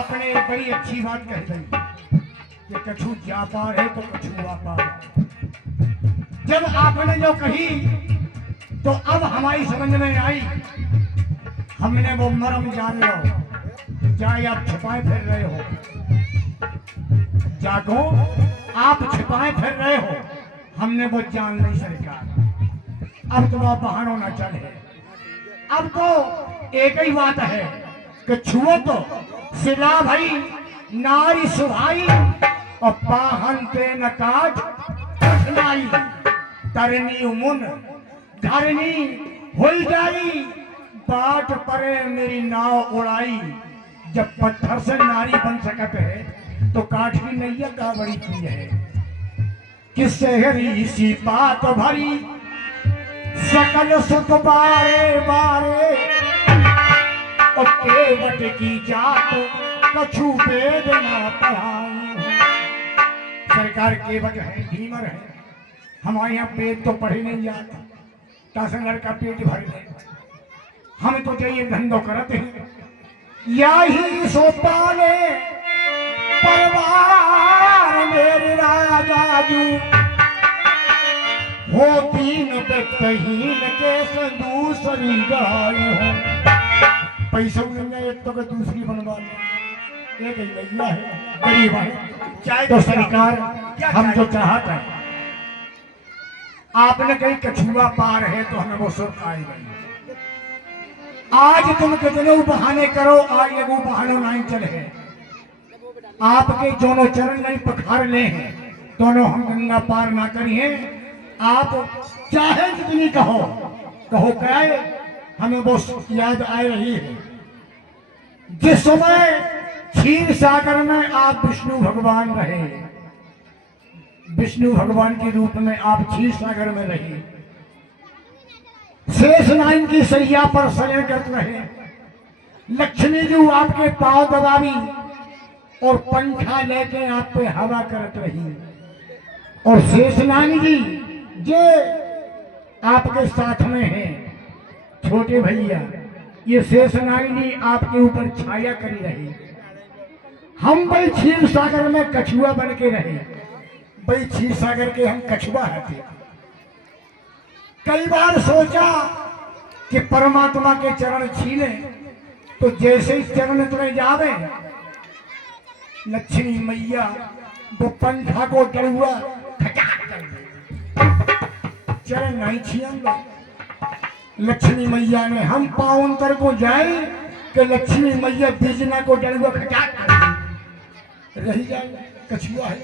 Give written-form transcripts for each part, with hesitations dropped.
आपने एक बड़ी अच्छी बात कह दी कि कछु जा पार है तो कछु आ पार है। जब आपने जो कही तो अब हमारी समझ में आई, हमने वो मर्म जान लो। चाहे आप छिपाए फिर रहे हो, जागो, आप छिपाए फिर रहे हो, हमने वो जान ली सरकार। अब तो आप बहानों न चले, अब तो एक ही बात है कि छुओ तो सिला भाई नारी सुहाई और पाहन पे न काट कठिनाई। तरनी मुन धरनी हुई जाई, बाट परे मेरी नाव उड़ाई। जब पत्थर से नारी बन सकत है तो काठ की नैया का बड़ी चीज है। किससे हरी सी बात भरी सकल सुख बारे बारे, और केवट की जात कछु वेद न पढ़ाई। सरकार केवट है, भीमर है, हमारे यहाँ पेट तो पढ़े नहीं जाता, तासनगर का पेट भर ले। हम तो चाहिए धंधो करते हैं, यही सो पाले परिवार मेरे राजा जू। हो तीन व्यक्तिहीन के दूसरी गाय हो। पैसा नहीं एक तो दूसरी बनवा ले, एक ही भैया है, गरीब है। चाहे तो सरकार हम जो चाहते हैं, आपने कहीं कछुआ पार है तो हमें वो सुख आई गई। आज तुम कितने बहाने करो, आज ये वो बहाने नहीं चले। आपके दोनों चरण नहीं पखार ले हैं, दोनों हम गंगा पार ना करिए। आप चाहे जितनी कहो कहो कहे, हमें वो याद आ रही है जिस समय क्षीर सागर में आप विष्णु भगवान रहे, विष्णु भगवान के रूप में आप क्षीर सागर में रहे, शेष नाइन की सरिया पर शयन करते रहे। लक्ष्मी जी आपके पांव दबावी और पंखा लेके आप पे हवा करत रही, और शेषनाग जी जे आपके साथ में हैं, छोटे भैया, ये शेषनाग जी आपके ऊपर छाया करी रही। हम भाई क्षीर सागर में कछुआ बन के रहे, भाई क्षीर सागर के हम कछुआ है। कई बार सोचा कि परमात्मा के चरण छीने, तो जैसे ही चरण तुले जावे, लक्ष्मी मैया वो पंखा को डरुआ चरण नहीं छीन। लक्ष्मी मैया ने हम पावंतर को जाए कि लक्ष्मी मैया बीजना को डरुआ रही जाए, कछुआ है।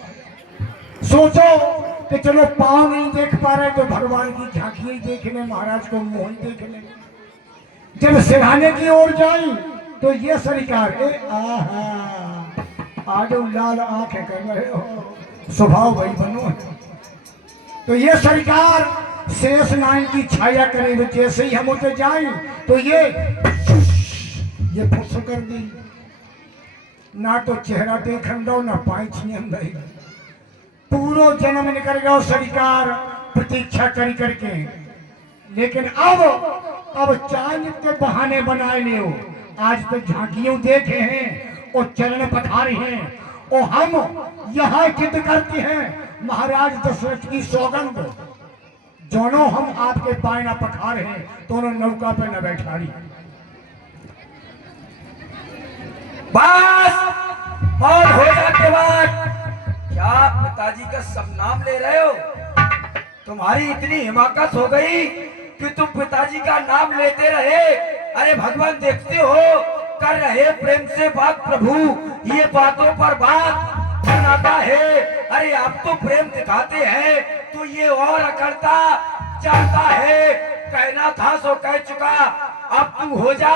सोचो कि चलो पाँव नहीं देख पा रहे तो भगवान की झांकी ही देख ले, महाराज को मुंह ही देख ले। जब सिरहाने की ओर जाई तो ये सरकार आज लाल आंखें कर रहे हो, स्वभाव भाई बनो। तो ये सरकार शेष नाग की छाया करे, जैसे ही हम उसे जाए तो ये फुस कर दी, ना तो चेहरा देखन दो ना पाई छियन दे। पूरा जन्म निकल गया सरकार प्रतीक्षा करी करके, लेकिन अब चांद के बहाने बनाए ले हो। आज तक झांकियों देखे हैं और चरण पधारे हैं, और हम यहाँ चित करते हैं महाराज दशरथ की सौगंध, दोनों हम आपके पायना पखार हैं, दोनों नौका पे न बैठारी। बस और हो जाते बाद क्या पिताजी का सब नाम ले रहे हो? तुम्हारी इतनी हिमाकत हो गई कि तुम पिताजी का नाम लेते रहे। अरे भगवान देखते हो, कर रहे प्रेम से बात प्रभु, ये बातों पर बात बनाता है। अरे आप तो प्रेम दिखाते हैं तो ये और अकड़ता चाहता है। कहना था सो कह चुका, अब तू हो जा।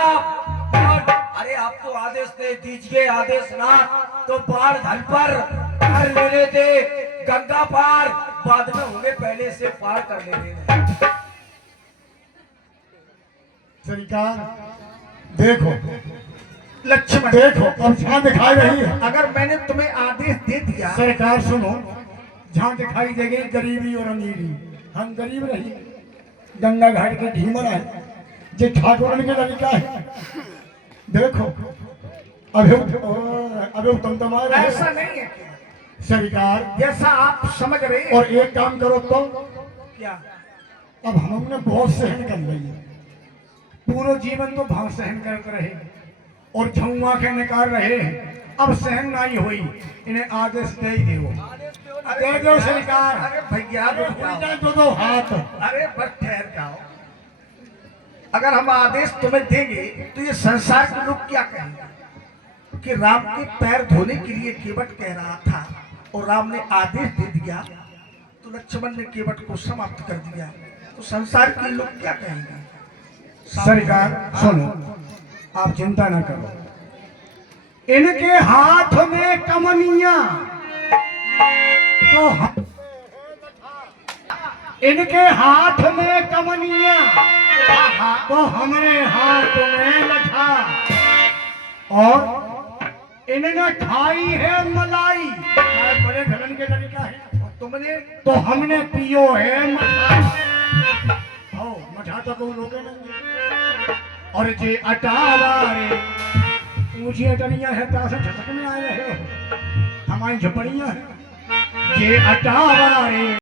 और अरे आप तो आदेश दे दीजिए, आदेश ना तो बाढ़ धन पर कर लेने दे, गंगा पार बाद में होंगे, पहले से पार कर लेने। सरकार देखो, लक्ष्मण देखो, अब जहाँ दिखाई रही है। अगर मैंने तुम्हें आदेश दे दिया, सरकार सुनो, जहाँ दिखाई देगी गरीबी और अमीरी, हम गरीब रही, गंगा घाट के ढीमर है, जो ठाकुर के लड़का है। देखो अभी तमतमा रहे ऐसा नहीं है क्या? सरकार। जैसा आप समझ रहे हैं। और एक काम करो तो, क्या? अब हमने बहुत सहन कर लिया, पूरा जीवन तो भाव सहन करते रहे और झुआ के निकाल रहे, अब सहन नहीं हुई, इन्हें आदेश दे ही दो, दे दो सरकार। अरे भैया रुक जाओ। दो दो हाथ। अरे बस ठहर जाओ। अगर हम आदेश तुम्हें देंगे तो ये संसार के लोग क्या कहेंगे कि राम के पैर धोने के लिए केवट कह रहा था और राम ने आदेश दे दिया तो लक्ष्मण ने केवट को समाप्त कर दिया, तो संसार के लोग क्या कहेंगे? सरकार सुनो, आप चिंता न करो, इनके हाथ में कमनिया तो इनके हाथ में कमनिया तो हमारे हाथ में लठा, और इन्होंने खाई है मलाई, बड़े धलन के तरीका है, और तुमने तो हमने पियो है मठा। हो मठा तो कोई रोके नहीं। और जे अटावारे ऊंची अटनिया है, तासा झटक में आए रहे हो, हमारी झपड़ियां है जे अटावारे।